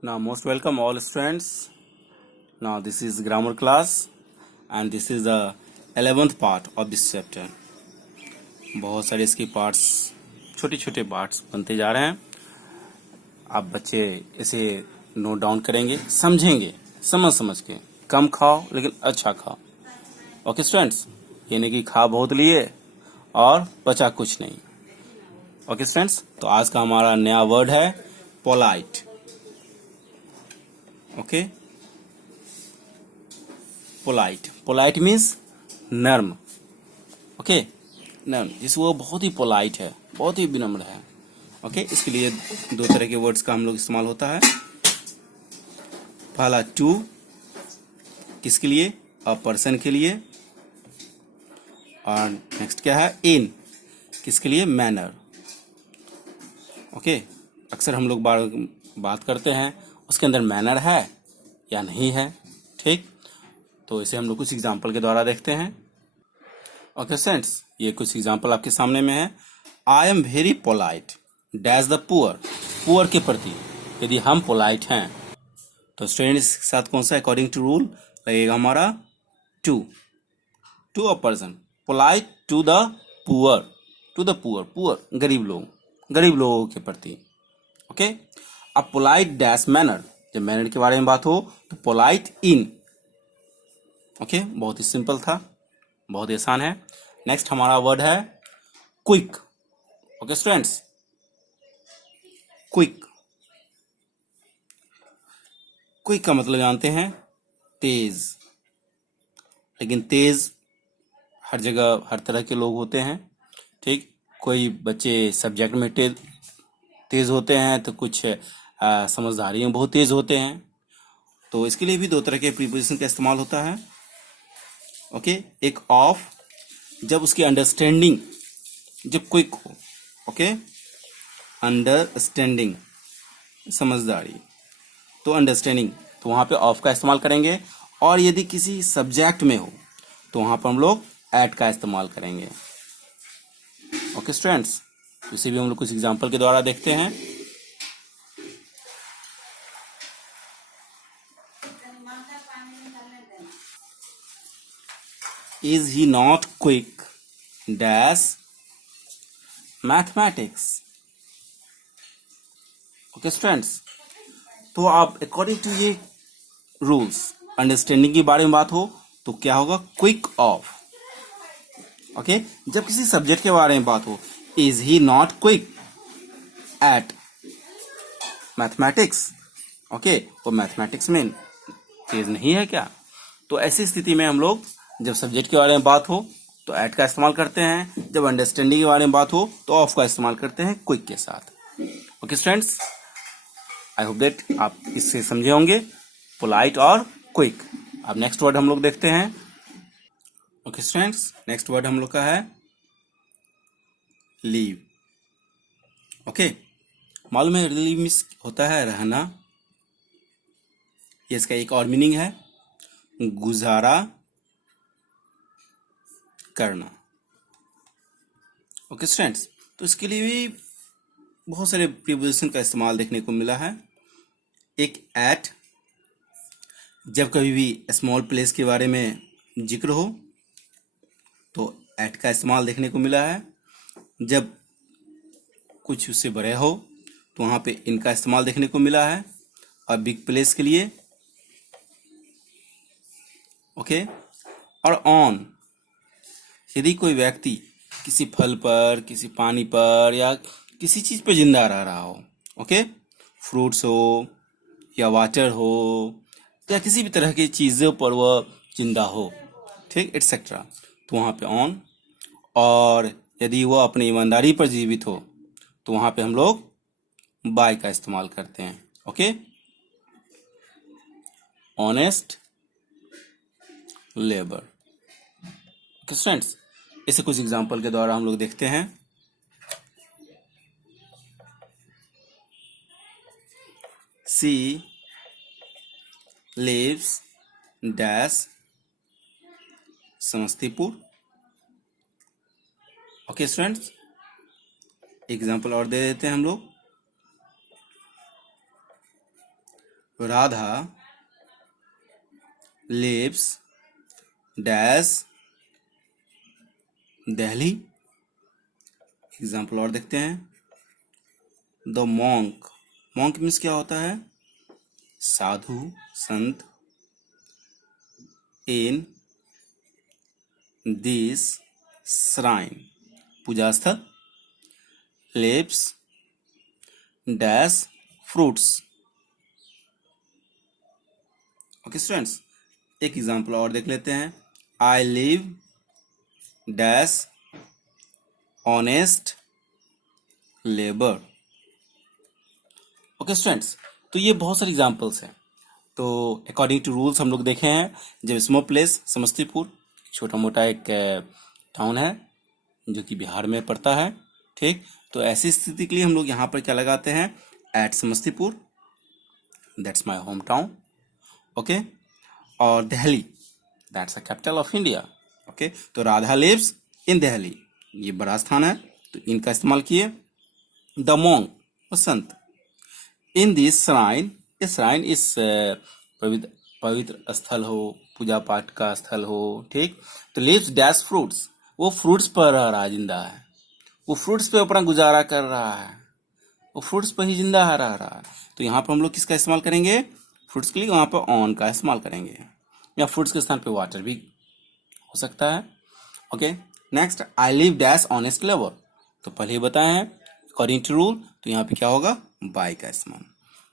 Now, most welcome all students. Now, this is grammar class and this is the 11th part of this chapter. बहुत सारे इसकी parts छोटे छोटे parts बनते जा रहे हैं. आप बच्चे इसे नोट डाउन करेंगे, समझेंगे, समझ के. कम खाओ लेकिन अच्छा खाओ. ओके स्टूडेंट्स, ये नहीं कि खा बहुत लिए और बचा कुछ नहीं. ओके स्टूडेंट्स, तो आज का हमारा नया वर्ड है पोलाइट. ओके, पोलाइट मीन्स नर्म. ओके, नर्म, जिस वो बहुत ही पोलाइट है, बहुत ही विनम्र है. ओके, इसके लिए दो तरह के वर्ड्स का हम लोग इस्तेमाल होता है. पहला टू, किसके लिए? अ पर्सन के लिए. और नेक्स्ट क्या है? इन, किसके लिए? मैनर. ओके, अक्सर हम लोग बात करते हैं उसके अंदर मैनर है या नहीं है. ठीक, तो इसे हम लोग कुछ एग्जाम्पल के द्वारा देखते हैं. ओके फ्रेंड्स, ये कुछ एग्जाम्पल आपके सामने में है. I am very polite dash the poor. Poor के प्रति यदि हम पोलाइट हैं तो स्टूडेंट इसके साथ कौन सा अकॉर्डिंग टू रूल लगेगा हमारा? To a person. Polite to the poor. Poor गरीब लोगों के प्रति. ओके, अब पोलाइट डैश मैनर. जब मैनर के बारे में बात हो तो पोलाइट इन. ओके, बहुत ही सिंपल था, बहुत ही आसान है. नेक्स्ट हमारा वर्ड है क्विक. ओके स्टूडेंट्स, क्विक का मतलब जानते हैं तेज. लेकिन तेज हर जगह हर तरह के लोग होते हैं. ठीक, कोई बच्चे सब्जेक्ट में तेज होते हैं तो कुछ समझदारी में बहुत तेज होते हैं. तो इसके लिए भी दो तरह के प्रीपोजिशन का इस्तेमाल होता है. ओके, एक ऑफ, जब उसकी अंडरस्टैंडिंग जब क्विक हो. ओके, अंडरस्टैंडिंग समझदारी, तो अंडरस्टैंडिंग, तो वहां पे ऑफ का इस्तेमाल करेंगे. और यदि किसी सब्जेक्ट में हो तो वहां पर हम लोग एट का इस्तेमाल करेंगे. ओके स्टूडेंट्स, इसे भी हम लोग कुछ एग्जांपल के द्वारा देखते हैं. Is he not quick dash mathematics. Okay students, तो आप अकॉर्डिंग टू ये रूल्स अंडरस्टैंडिंग के बारे में बात हो तो क्या होगा? Quick of. ओके, जब किसी सब्जेक्ट के बारे में बात हो, is he not quick at mathematics. Okay, वो मैथमेटिक्स में तेज नहीं है क्या? तो ऐसी स्थिति में हम लोग जब सब्जेक्ट के बारे में बात हो तो एट का इस्तेमाल करते हैं. जब अंडरस्टैंडिंग के बारे में बात हो तो ऑफ का इस्तेमाल करते हैं क्विक के साथ. Okay students, I hope that आप इससे समझे होंगे पोलाइट और क्विक. अब नेक्स्ट वर्ड हम लोग देखते हैं. ओके स्टूडेंट्स, नेक्स्ट वर्ड हम लोग का है लीव. ओके, मालूम है लीव मीन्स होता है रहना. ये इसका एक और मीनिंग है गुजारा करना. ओके स्टूडेंट्स, तो इसके लिए भी बहुत सारे प्रीपोजिशन का इस्तेमाल देखने को मिला है. एक एट, जब कभी भी स्मॉल प्लेस के बारे में जिक्र हो तो एट का इस्तेमाल देखने को मिला है. जब कुछ उससे बड़े हो तो वहां पे इनका इस्तेमाल देखने को मिला है. और बिग प्लेस के लिए ओके. और ऑन, यदि कोई व्यक्ति किसी फल पर, किसी पानी पर या किसी चीज पर जिंदा रह रहा हो. ओके, फ्रूट्स हो या वाटर हो या किसी भी तरह की चीजों पर वह जिंदा हो, ठीक, एटसेट्रा, तो वहां पे ऑन. और यदि वह अपनी ईमानदारी पर जीवित हो तो वहां पे हम लोग बाय का इस्तेमाल करते हैं. Okay, honest labour. Okay students, इसे कुछ एग्जांपल के द्वारा हम लोग देखते हैं. She lives dash Samastipur. Okay students, example और दे देते हैं हम लोग. Radha lives dash Delhi. Example और देखते हैं। द मॉन्क, मॉन्क मीन्स क्या होता है? साधु, संत। इन दिस श्राइन, पूजा स्थल। Lives dash fruits. Okay students, एक एग्जाम्पल और देख लेते हैं। I live dash honest labour. Okay students, तो ये बहुत सारे एग्जाम्पल्स हैं। तो अकॉर्डिंग टू रूल्स हम लोग देखे हैं। जब स्मॉल प्लेस समस्तीपुर, छोटा मोटा एक टाउन है जो कि बिहार में पड़ता है, ठीक। तो ऐसी स्थिति के लिए हम लोग यहाँ पर क्या लगाते हैं? At Samastipur, that's my home town. Okay, और Delhi, that's the capital of India. Okay, तो राधा लिव्स इन दिल्ली, ये बड़ा स्थान है, तो इनका इस्तेमाल किए। The monk, Sant. In this shrine, ये श्राइन इस पवित्र पवित्र स्थल हो, पूजा पाठ का स्थल हो, ठीक। तो लिव्स डैश फ्रूट्स, वो फ्रूट्स पर रह रहा है, जिंदा है। वो फ्रूट्स पे अपना गुजारा कर रहा है, वो फ्रूट्स पर ही जिंदा रह रहा है। तो यहाँ पर हम लोग किसका इस्तेमाल करेंगे? फ्रूट्स के लिए वहाँ पर ऑन का इस्तेमाल करेंगे, या फ्रूट्स के स्थान पे वाटर भी हो सकता है। ओके, नेक्स्ट, आई लिव डैश ऑनेस्ट लेबर, तो पहले ही बताए हैं अकॉर्डिंग टू रूल, तो यहाँ पे क्या होगा? बाय का इस्तेमाल।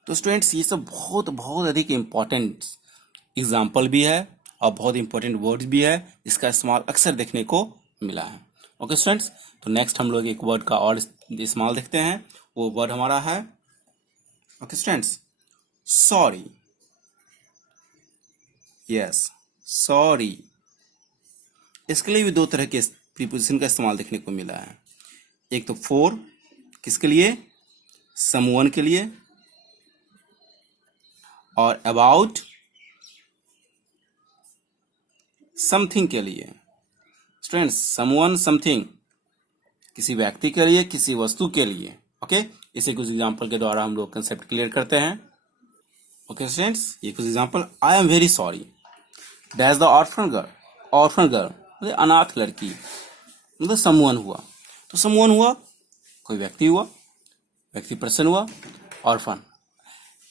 तो स्टूडेंट्स, ये सब बहुत बहुत अधिक इम्पोर्टेंट एग्जाम्पल भी है और बहुत इंपॉर्टेंट वर्ड्स भी है, इसका इस्तेमाल अक्सर देखने को मिला है। ओके स्टूडेंट्स, तो नेक्स्ट हम लोग एक वर्ड का और इस्तेमाल देखते हैं। वो वर्ड हमारा है, okay students, sorry. Yes, sorry. इसके लिए भी दो तरह के प्रीपोजिशन का इस्तेमाल देखने को मिला है। एक तो फॉर, किसके लिए? समवन के लिए। और अबाउट, समथिंग के लिए। स्टूडेंट्स, समवन समथिंग, किसी व्यक्ति के लिए, किसी वस्तु के लिए। ओके, इसे कुछ एग्जांपल के द्वारा हम लोग कंसेप्ट क्लियर करते हैं। ओके स्टूडेंट्स, ये कुछ example. I am very sorry that's the orphan girl. Orphan girl मतलब अनाथ लड़की, मतलब समवन हुआ। तो समवन हुआ, कोई व्यक्ति हुआ, व्यक्ति पर्सन हुआ, ऑर्फन।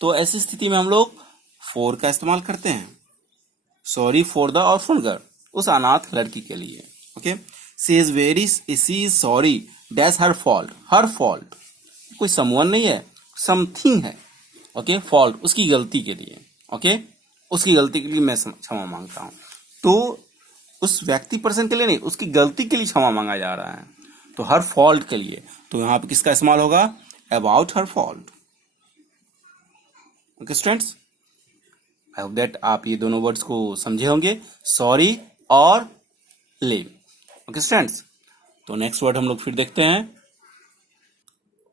तो ऐसी स्थिति में हम लोग फॉर का इस्तेमाल करते हैं। Sorry for the orphan girl, उस अनाथ लड़की के लिए। Okay, she is sorry dash her fault. Her fault कोई समवन नहीं है, समथिंग है। ओके, फॉल्ट उसकी गलती के लिए। ओके, उसकी गलती के लिए मैं क्षमा मांगता हूं। तो उस व्यक्ति पर्सन के लिए नहीं, उसकी गलती के लिए क्षमा मांगा जा रहा है, तो हर फॉल्ट के लिए। तो यहां पे किसका इस्तेमाल होगा? About her fault. Okay students, I hope that आप ये दोनों वर्ड्स को समझे होंगे, सॉरी और लिव। ओके स्टूडेंट्स, तो नेक्स्ट वर्ड हम लोग फिर देखते हैं।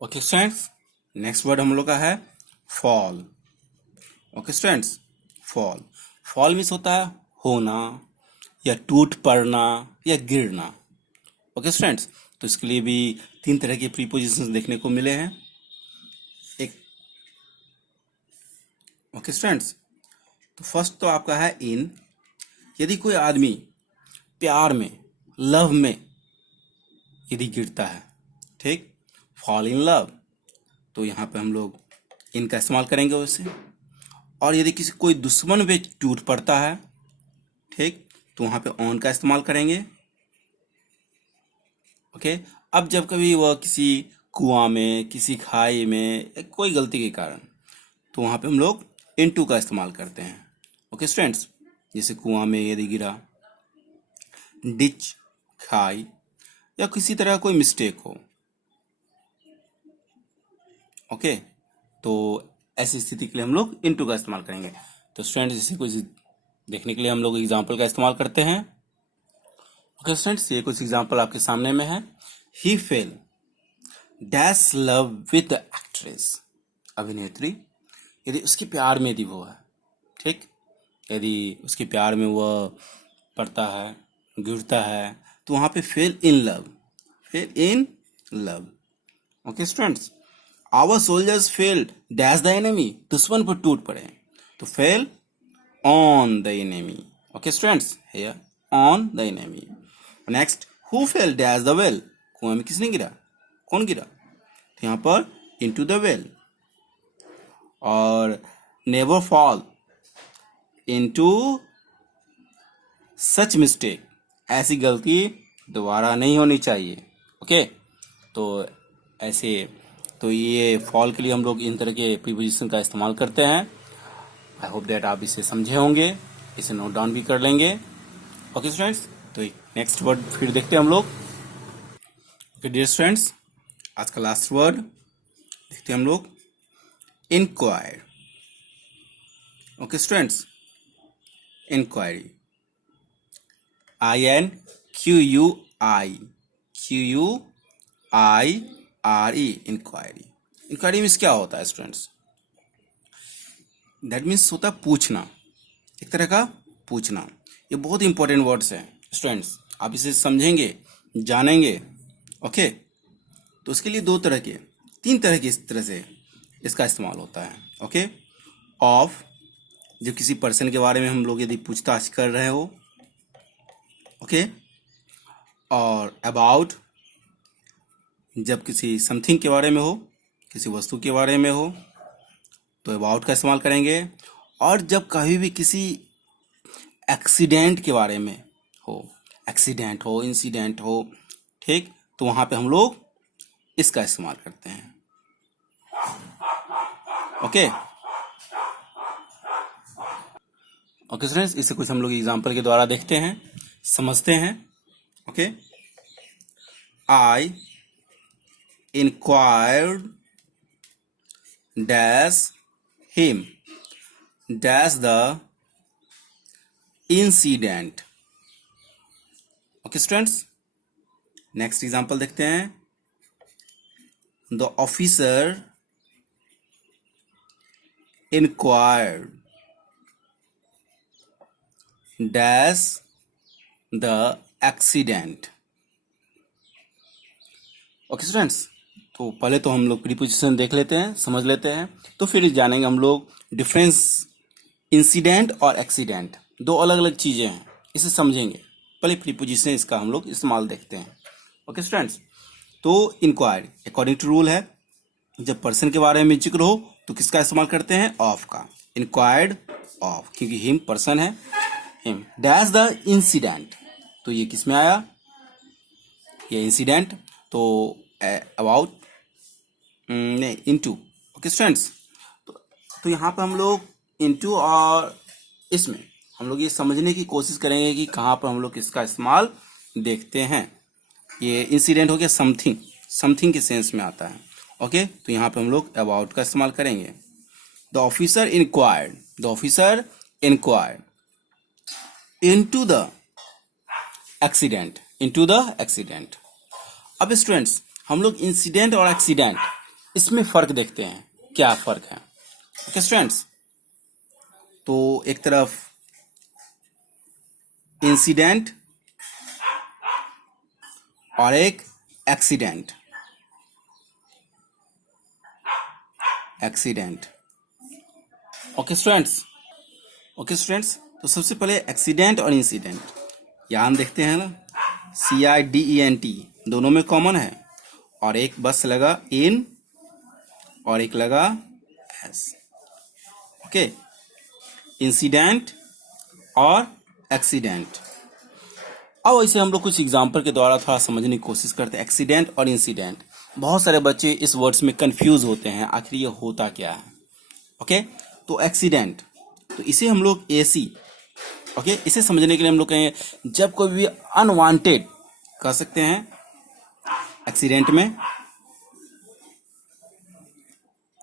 ओके स्टूडेंट्स, नेक्स्ट वर्ड हम लोग का है fall. Okay students, fall. Fall means होता है होना, या टूट पड़ना, या गिरना। ओके स्टूडेंट्स, तो इसके लिए भी तीन तरह के प्रीपोजिशंस देखने को मिले हैं। एक, ओके स्टूडेंट्स, तो फर्स्ट तो आपका है इन। यदि कोई आदमी प्यार में, लव में यदि गिरता है, ठीक, फॉल इन लव, तो यहाँ पे हम लोग इनका इस्तेमाल करेंगे वैसे। और यदि किसी कोई दुश्मन पे टूट पड़ता है, ठीक, तो वहाँ पे ऑन का इस्तेमाल करेंगे। ओके, अब जब कभी वह किसी कुआं में, किसी खाई में, कोई गलती के कारण, तो वहाँ पे हम लोग इनटू का इस्तेमाल करते हैं। ओके स्टूडेंट्स, जैसे कुआं में यदि गिरा, डिच, खाई, या किसी तरह कोई मिस्टेक हो। ओके, तो ऐसी स्थिति के लिए हम लोग इनटू का इस्तेमाल करेंगे। तो स्टूडेंट्स, जैसे कुछ देखने के लिए हम लोग एग्जाम्पल का इस्तेमाल करते हैं। ओके स्टूडेंट्स, ये कुछ एग्जाम्पल आपके सामने में है। He fell dash love with actress, अभिनेत्री। यदि उसके प्यार में यदि वो है, ठीक, यदि उसके प्यार में वह पड़ता है, गिरता है, तो वहां पे fell in love, fell in love. Okay students, our soldiers fell dash the enemy, दुश्मन पर टूट पड़े। तो fell on the enemy. Okay students, here on the enemy. Next, who fell dash the well, कुआं में किसने गिरा, कौन गिरा, तो यहाँ पर इनटू द वेल। और never fall into such mistake, ऐसी गलती दोबारा नहीं होनी चाहिए। ओके, तो ऐसे, तो ये फॉल के लिए हम लोग इन तरह के प्रीपोजिशन का इस्तेमाल करते हैं। आई होप दैट आप इसे समझे होंगे, इसे नोट डाउन भी कर लेंगे। ओके स्टूडेंट्स, तो नेक्स्ट वर्ड फिर देखते हैं हम लोग। ओके डियर स्टूडेंट्स, आज का लास्ट वर्ड देखते हैं हम लोग, inquire. Okay students, inquiry, INQUIRE, inquiry. Inquiry means क्या होता है स्टूडेंट्स? दैट मीन्स होता है पूछना, एक तरह का पूछना। ये बहुत इंपॉर्टेंट वर्ड्स हैं स्टूडेंट्स, आप इसे समझेंगे, जानेंगे। ओके, तो उसके लिए तीन तरह के इस तरह से इसका इस्तेमाल होता है। ओके, ऑफ, जब किसी पर्सन के बारे में हम लोग यदि पूछताछ कर रहे हो। ओके, और अबाउट, जब किसी समथिंग के बारे में हो, किसी वस्तु के बारे में हो, तो अबाउट का इस्तेमाल करेंगे। और जब कभी भी किसी एक्सीडेंट के बारे में हो, एक्सीडेंट हो, इंसिडेंट हो, ठीक, तो वहां पे हम लोग इसका इस्तेमाल करते हैं। ओके ओके स्टूडेंट्स, इसे कुछ हम लोग एग्जांपल के द्वारा देखते हैं, समझते हैं। Okay, I inquired dash him dash the incident. Okay students, next example देखते हैं। The officer inquired dash the accident. Okay students, तो पहले तो हम लोग प्रीपोजिशन देख लेते हैं, समझ लेते हैं, तो फिर जानेंगे हम लोग डिफरेंस। इंसिडेंट और एक्सीडेंट दो अलग अलग चीजें हैं, इसे समझेंगे। पहले प्रीपोजिशन इसका हम लोग इस्तेमाल देखते हैं। ओके स्टूडेंट्स, तो इंक्वायरी अकॉर्डिंग टू रूल है, जब पर्सन के बारे में जिक्र हो तो किसका इस्तेमाल करते हैं? ऑफ का। इंक्वायर्ड ऑफ, क्योंकि हिम पर्सन है, हिम। डैश द इंसिडेंट, तो ये किस में आया? ये इंसिडेंट, तो अबाउट नहीं, इनटू। ओके स्टूडेंट्स, तो यहाँ पर हम लोग इनटू और इसमें हम लोग ये समझने की कोशिश करेंगे कि कहाँ पर हम लोग इसका इस्तेमाल देखते हैं। ये इंसिडेंट हो गया समथिंग, समथिंग के सेंस में आता है। ओके, तो यहाँ पे हम लोग अबाउट का इस्तेमाल करेंगे। The officer inquired, the officer inquired into the accident, into the accident. अब स्टूडेंट्स, हम लोग इंसिडेंट और एक्सीडेंट इसमें फर्क देखते हैं, क्या फर्क है। ओके स्टूडेंट्स, तो एक तरफ इंसिडेंट और एक accident, accident. Okay students, okay students, तो सबसे पहले एक्सीडेंट और इंसिडेंट यहाँ हम देखते हैं ना, CIDENT दोनों में कॉमन है, और एक बस लगा इन और एक लगा एस। ओके, इंसिडेंट और एक्सीडेंट। अब इसे हम लोग कुछ एग्जाम्पल के द्वारा थोड़ा समझने की कोशिश करते हैं। एक्सीडेंट और इंसिडेंट, बहुत सारे बच्चे इस वर्ड्स में कंफ्यूज होते हैं, आखिर ये होता क्या है। ओके, तो एक्सीडेंट, तो इसे हम लोग AC, ओके, इसे समझने के लिए हम लोग कहेंगे जब कोई भी अनवांटेड, कह सकते हैं एक्सीडेंट में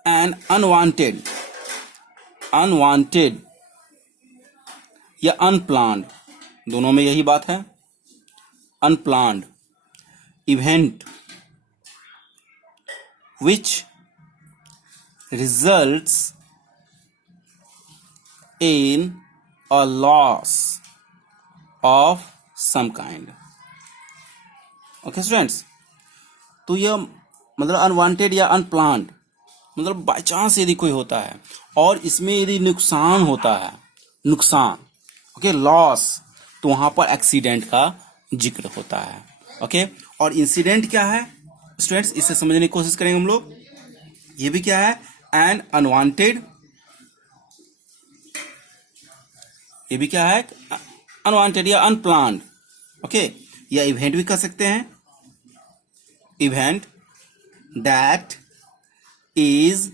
एन अनवांटेड, अनवांटेड या अनप्लान्ड, दोनों में यही बात है। Unplanned event which results in a loss of some kind. Okay students, तो यह मतलब अनवांटेड या अनप्लान्ड मतलब बाय चांस यदि कोई होता है और इसमें यदि नुकसान होता है, नुकसान, ओके, लॉस, तो वहां पर एक्सीडेंट का जिक्र होता है। ओके, और इंसिडेंट क्या है स्टूडेंट्स, इसे समझने की कोशिश करेंगे हम लोग। ये भी क्या है, एन अनवांटेड, ये भी क्या है, अनवांटेड या अनप्लान्ड, ओके, या इवेंट भी कह सकते हैं, event that is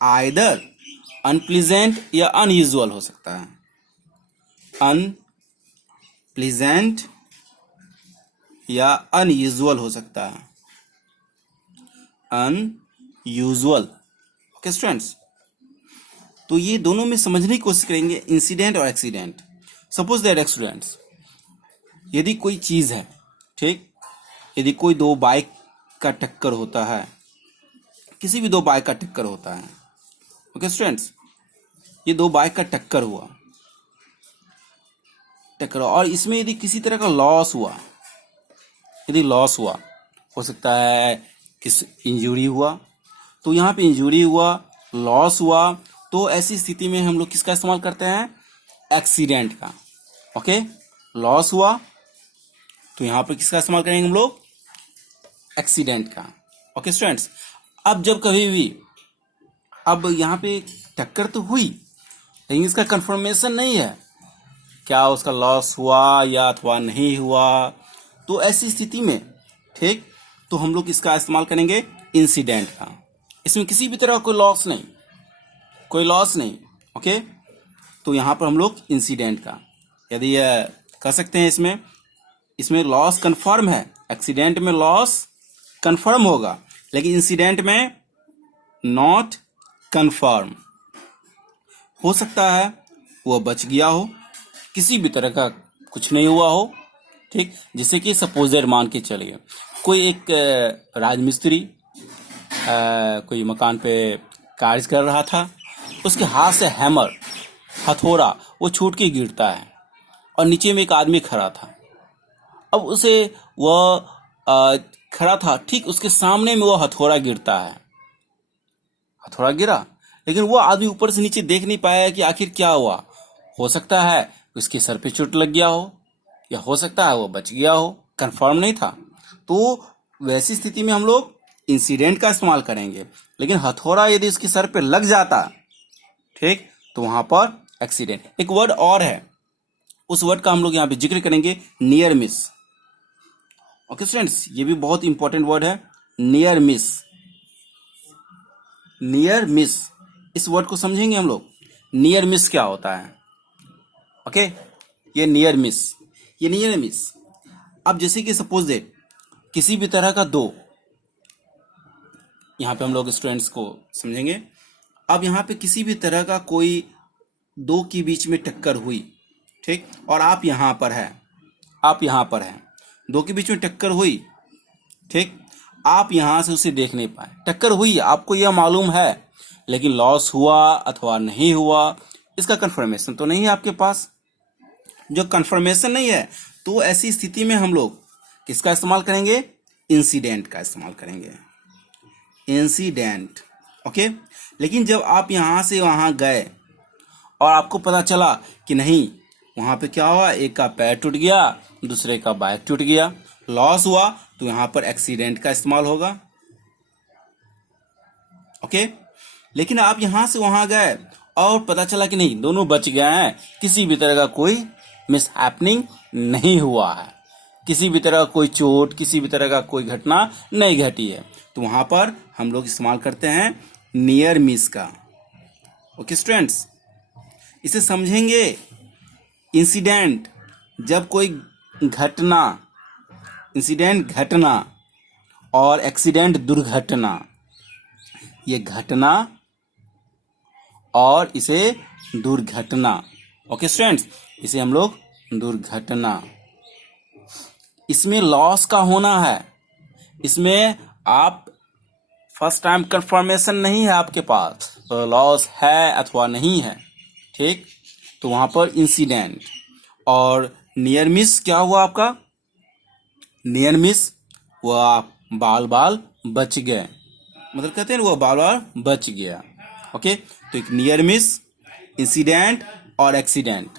either unpleasant या अनयूजुअल हो सकता है, अनप्लीजेंट या अनयूजुअल हो सकता है, अनयूजुअल। ओके स्टूडेंट्स, तो ये दोनों में समझने की कोशिश करेंगे, इंसिडेंट और एक्सीडेंट। सपोज दैट स्टूडेंट्स, यदि कोई चीज है, ठीक, यदि कोई दो बाइक का टक्कर होता है, किसी भी दो बाइक का टक्कर होता है, ओके स्टूडेंट्स, ये दो बाइक का टक्कर हुआ, और इसमें यदि किसी तरह का लॉस हुआ, यदि लॉस हुआ, हो सकता है किस इंजरी हुआ, तो यहाँ पे इंजरी हुआ, लॉस हुआ, तो ऐसी स्थिति में हम लोग किसका इस्तेमाल करते हैं, एक्सीडेंट का। ओके, लॉस हुआ तो यहाँ पे किसका इस्तेमाल करेंगे हम लोग, एक्सीडेंट का। ओके स्टूडेंट्स, अब जब कभी भी, अब यहाँ पे टक्कर तो हुई लेकिन इसका कंफर्मेशन नहीं है क्या उसका लॉस हुआ या अथवा नहीं हुआ, तो ऐसी स्थिति में, ठीक, तो हम लोग इसका इस्तेमाल करेंगे इंसिडेंट का। इसमें किसी भी तरह का कोई लॉस नहीं, कोई लॉस नहीं, ओके, तो यहाँ पर हम लोग इंसिडेंट का, यदि कह सकते हैं इसमें लॉस कंफर्म है, एक्सीडेंट में लॉस कंफर्म होगा लेकिन इंसिडेंट में नॉट कंफर्म। हो सकता है वो बच गया हो, किसी भी तरह का कुछ नहीं हुआ हो, ठीक, जैसे कि सपोजेड मान के चलिए कोई एक राजमिस्त्री कोई मकान पे कार्य कर रहा था, उसके हाथ से हैमर, हथौड़ा, वो छूट के गिरता है और नीचे में एक आदमी खड़ा था। अब उसे वह खड़ा था, ठीक उसके सामने में वो हथौड़ा गिरता है, हथौड़ा गिरा लेकिन वो आदमी ऊपर से नीचे देख नहीं पाया कि आखिर क्या हुआ। हो सकता है उसके सर पे चोट लग गया हो या हो सकता है वो बच गया हो, कंफर्म नहीं था। तो वैसी स्थिति में हम लोग इंसिडेंट का इस्तेमाल करेंगे, लेकिन हथौड़ा यदि उसके सर पे लग जाता, ठीक, तो वहां पर एक्सीडेंट। एक वर्ड और है, उस वर्ड का हम लोग यहाँ पे जिक्र करेंगे, नियर मिस। ओके स्टूडेंट्स, ये भी बहुत इंपॉर्टेंट वर्ड है, नियर मिस। नियर मिस, इस वर्ड को समझेंगे हम लोग, नियर मिस क्या होता है। ओके, ये नियर मिस, ये नियर मिस। अब जैसे कि सपोज दे किसी भी तरह का दो, यहाँ पे हम लोग स्टूडेंट्स को समझेंगे। अब यहाँ पे किसी भी तरह का कोई दो के बीच में टक्कर हुई, ठीक, और आप यहाँ पर है, आप यहाँ पर हैं, दो के बीच में टक्कर हुई, ठीक, आप यहाँ से उसे देख नहीं पाए, टक्कर हुई, आपको यह मालूम है, लेकिन लॉस हुआ अथवा नहीं हुआ इसका कंफर्मेशन तो नहीं है आपके पास। जो कंफर्मेशन नहीं है तो ऐसी स्थिति में हम लोग किसका इस्तेमाल करेंगे, इंसिडेंट का इस्तेमाल करेंगे, इंसिडेंट। ओके, लेकिन जब आप यहाँ से वहाँ गए और आपको पता चला कि नहीं, वहाँ पे क्या हुआ, एक का पैर टूट गया, दूसरे का बाइक टूट गया, लॉस हुआ, तो यहाँ पर एक्सीडेंट का इस्तेमाल होगा। ओके, लेकिन आप यहाँ से वहाँ गए और पता चला कि नहीं, दोनों बच गए हैं, किसी भी तरह का कोई मिस हैपनिंग नहीं हुआ है, किसी भी तरह का कोई चोट, किसी भी तरह का कोई घटना नहीं घटी है, तो वहां पर हम लोग इस्तेमाल करते हैं नियर मिस का। ओके स्टूडेंट्स, इसे समझेंगे। इंसिडेंट, जब कोई घटना, इंसिडेंट घटना और एक्सीडेंट दुर्घटना, ये घटना और इसे दुर्घटना। ओके स्टूडेंट्स, इसे हम लोग दुर्घटना। इसमें लॉस का होना है, इसमें आप फर्स्ट टाइम कंफर्मेशन नहीं है आपके पास, तो लॉस है अथवा नहीं है, ठीक, तो वहां पर इंसिडेंट। और नियर मिस क्या हुआ आपका, नियर मिस वो आप बाल बच गए, मतलब कहते हैं ना, वो बार बार बच गया। ओके, तो एक नियर मिस, इंसिडेंट और एक्सीडेंट,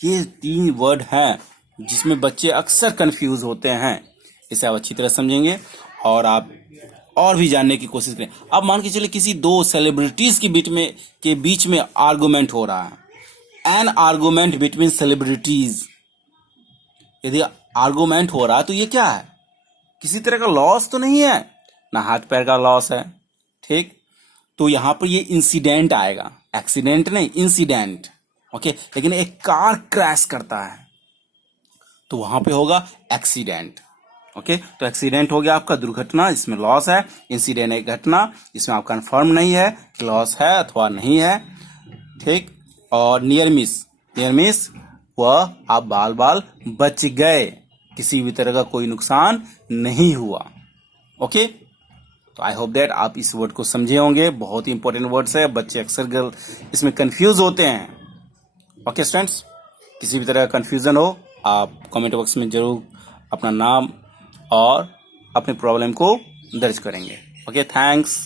ये 3 वर्ड हैं जिसमें बच्चे अक्सर कंफ्यूज होते हैं। इसे आप अच्छी तरह समझेंगे और आप और भी जानने की कोशिश करें। अब मान के चले किसी 2 सेलिब्रिटीज के बीच में आर्गुमेंट हो रहा है, एन आर्गुमेंट बिटवीन सेलिब्रिटीज। यदि आर्गुमेंट हो रहा है तो ये क्या है, किसी तरह का लॉस तो नहीं है, ना हाथ पैर का लॉस है, ठीक। तो यहां पर ये इंसिडेंट आएगा, एक्सीडेंट नहीं, इंसिडेंट। ओके, लेकिन एक कार क्रैश करता है तो वहां पे होगा एक्सीडेंट। ओके, तो एक्सीडेंट हो गया आपका दुर्घटना, इसमें लॉस है। इंसिडेंट एक घटना इसमें आप कंफर्म नहीं है कि लॉस है अथवा नहीं है, ठीक। और नियर मिस, नियर मिस वह आप बाल बाल बच गए, किसी भी तरह का कोई नुकसान नहीं हुआ। ओके, तो आई होप दैट आप इस वर्ड को समझे होंगे, बहुत ही इंपॉर्टेंट वर्ड्स है, बच्चे अक्सर इसमें कंफ्यूज होते हैं। ओके स्टूडेंट्स, किसी भी तरह का कंफ्यूजन हो आप कमेंट बॉक्स में जरूर अपना नाम और अपने प्रॉब्लम को दर्ज करेंगे। Okay, thanks.